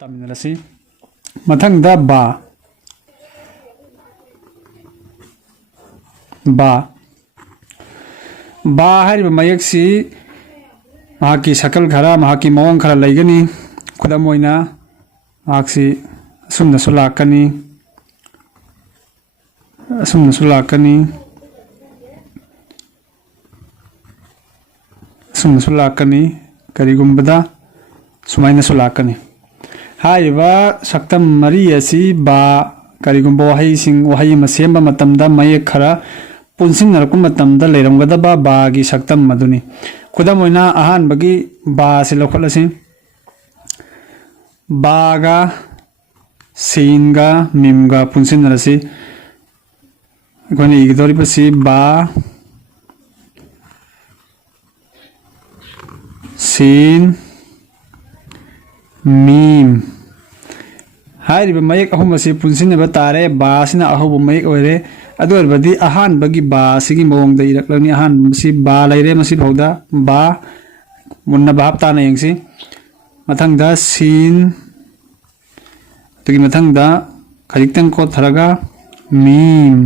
तमिनरसी मथंगदा बा बा बा हारिबा मयक्सी महाकी शकल खरा महाकी मवंग खरा लैगनी खुदम ओइना महाक्सी असुमनसु लाकनी असुमनसु लाकनी असुमनसु लाकनी करिगुंबदा सुमाइनसु लाकनी हाइबा सक्तम मरी असि बा करिगुंबा वहाई सिंग वहाई मसेंबा मतमदा मयक खरा पुनसिन नरकु मतमदा लेरमगदबा बागी सक्तम मदुनी खुदम ओइना अहान बगी बा से लखलसि बागा सीनगा मिमगा पुनसिन नरसि कोनी इगदोरी पसी बा सीन मीम हाइरिबा मयक अहुम असि पुनसिनबा तारे बा सिना अहुब मयक ओइरे अदोरबदी अहान बगी बा सिगी मवंग द इरकलनी अहान मसि बा लैरे मसि भौदा बा मुन्ना भाप ताना यंगसि मथंगदा सीन तुगी मथंगदा खरिक्तंग को थरगा मीम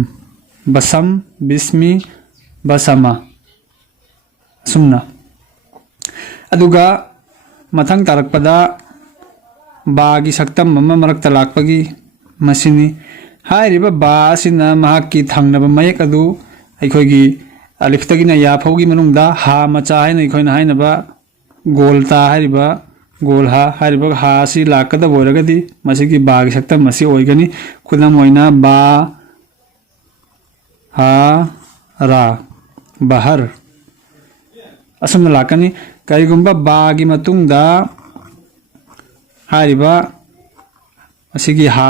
बसम बिस्मी बसमा सुमना अदुगा मथंग तारकपदा बागी सक्तम मम मरक्ता लाकपगी मसिनी हाइरिबा बा सिना महाकी थंगनबा मयक अदु अखोगी अलिफ्तगिना याफौगी मनुंगदा हा मचा हाइना अखोइना हाइनबा गोलता हाइरिबा गोल हा हाइरिबा हा सि लाकदा बोरगदी मसिगी बागी सक्तम मसि ओइगनी खुदम ओइना बा हा रा बहर असुमना लाकनी करिगुंबा बागी मतुंगदा हाइरिबा असिगी हा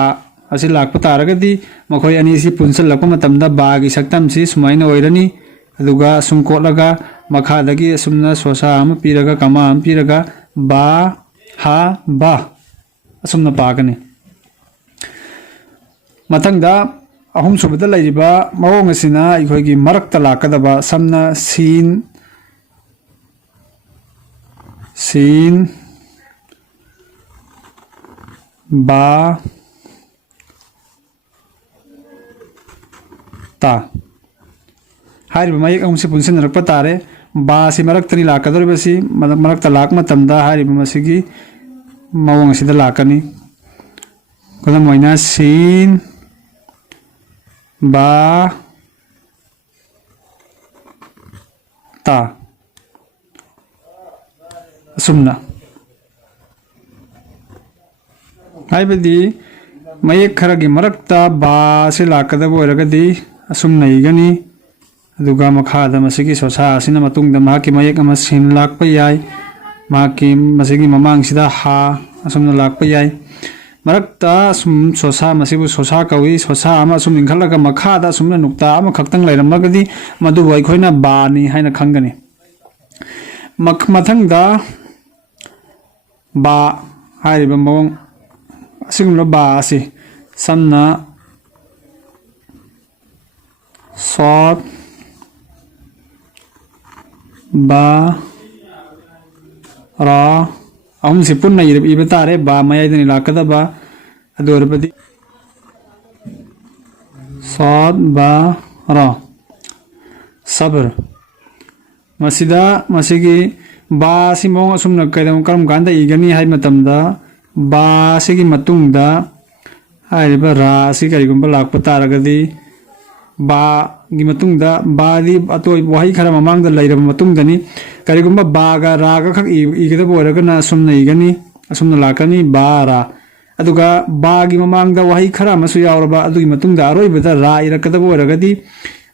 असि लाकपा तारगदी मखोय अनि सि पुनसल लकपा मतमदा बागी सक्तम सि सुमाइना ओइरनी अदुगा सुम कोटलगा मखादगी असुमना सोसा अम पीरगा कमा अम पीरगा बा हा बा असुमना पागनी मथंगदा अहुम सुबदा लैरिबा मवोंग असिना इखोयगी मरक्ता लाकदबा समना सीन सीन बा ता हाइरिबा मयक अहुमसे पुनसिन रखपा तारे बा सि मरक्तनी लाकदोरिबसि मरक्ता लाक मतमदा हाइरिबा मसिगी मवोंग असिदा लाकनी खुदम ओइना सीन बा ता असुमना हाइबदी मयक खरगी मरक्ता बा से लाकदबो ओइरगदी असुमना इगनी अदुगा मखादा मसिगी सोसा असिना मतुंगदा माकी मयक अमा सिन लाकपा याय माकी मसिगी ममांगसिदा हा असुमना लाकपा याय मरक्ता सुम सोसा मसिबु सोसा कवी सोसा अमा सुम निखलगा मखादा सुमना नुक्ता अमा खक्तंग लैरमगदी मदुबु अखोइना बानी हाइना खंगनी मथंगदा बा हाइरिबा मवंग असिगुमना बा असि समना सॉट बा रा अहुम से पुन्ना इबा तारे बा मयाइदनी लाकदबा अदोरबदी सॉट बा रा सबर मसिदा मसिगी बा सि मवंग असुमना कैदम करम कांदा इगनी हाइ मतमदा बा सिगी मतुंगदा हाइरिबा रा सि करिगुंबा लाकपा तारगदी बा गी मतुंगदा बादी अतोय वहाई खरा ममांगदा लैरब मतुंगदनी करिगुंबा बागा रागा खक इगदा बोरगना सुमना इगनी असुमना लाकनी बारा अदुगा बागी ममांगदा वहाई खरा मसु यावरबा अदुगी मतुंगदा अरोइबदा रा इरकदा बोरगदी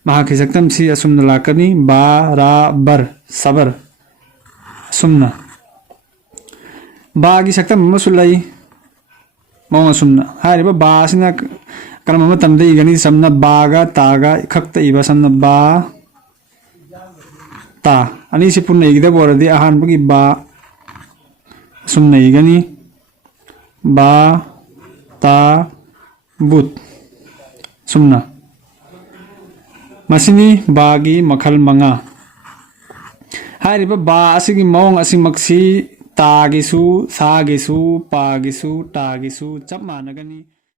महाकी सक्तम सि असुमना लाकनी बा रा बर सबर सुमना बागी सक्तम मसु लै मौंग सुमना हाइरिबा बा सिना करम मतमदा इगनी समना बागा तागा खक्ता इबा समना बा ता अनि सि पुन्ना इगदा बोरदी अहान बगी बा सुमना इगनी बा ता बुत सुमना मसिनी बागी मखल मंगा हाइरिबा बा असिगी मौंग असिमक्सी तागिसु सागिसु पागिसु टागिसु चप मानगनी।